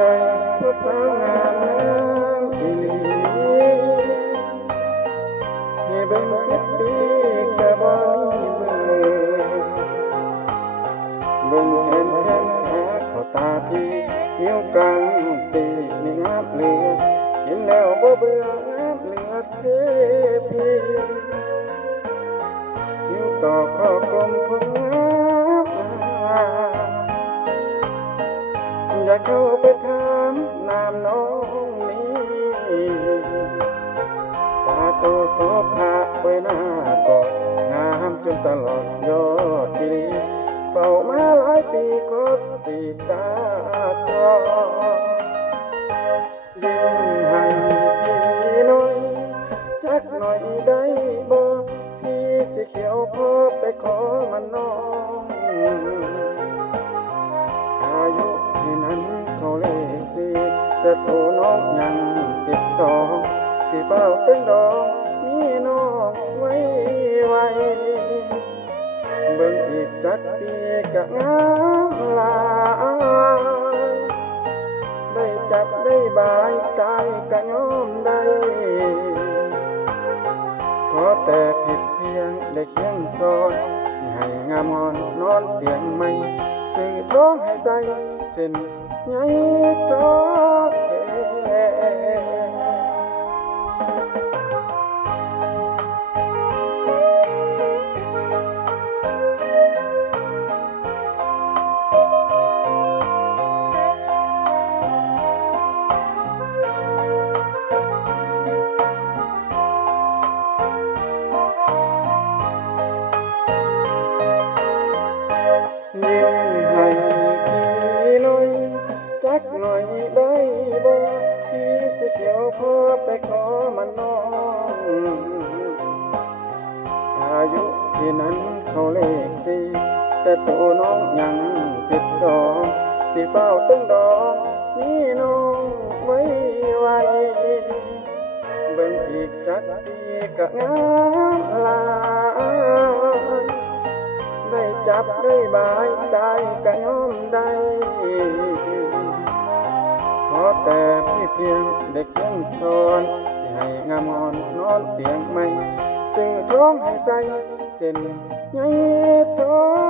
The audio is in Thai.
นางสาวงามนามอีลีให้เบิ่งสิบปีก็บ่มีเบื่อเบิ่งห็นแขนขาเขาตาพี่นิ้วกลางสี่มีงาบเหลือเห็นแล้วบ่เบื่องาบเหลือเทพีคิ้วต่อขอ อยากเข้าไปถามนามน้องนี้ตาโตโสภาไว้หน้ากอดงามจนตลอดยอดดีเฝ้ามาหลายปีก็ติดตาจอ แต่ตัวน้องยังสิบสองสิเฝ้าต้นดองมีน้องไว้ไว้เบิ่งอีกจักปีกะงามลายได้จับได้บายตายกะยอมได้ขอแต่ผิดเพียงได้เคียงซอนสิให้งามงอนนอนเตียงไม่สื่ท้องให้ใจเส้น ใหญ่ท ได้บ่พี่สิเขียวพอไปขอมันน้องอายุพี่นั้นเท่าเลขสี่แต่ตัวน้องยังสิบสองสิเฝ้าตั้งดอกมีน้องไว้ไวเบิ่งอีกจักปีกะงามลายได้จับได้บายตายกะยอมได้ ขอแต่พี่เพียงได้เคียงซ้อนสิให้งามอนนอนเตียงไม่ซื้อท้องให้ใส่เส้นใหญ่ทอง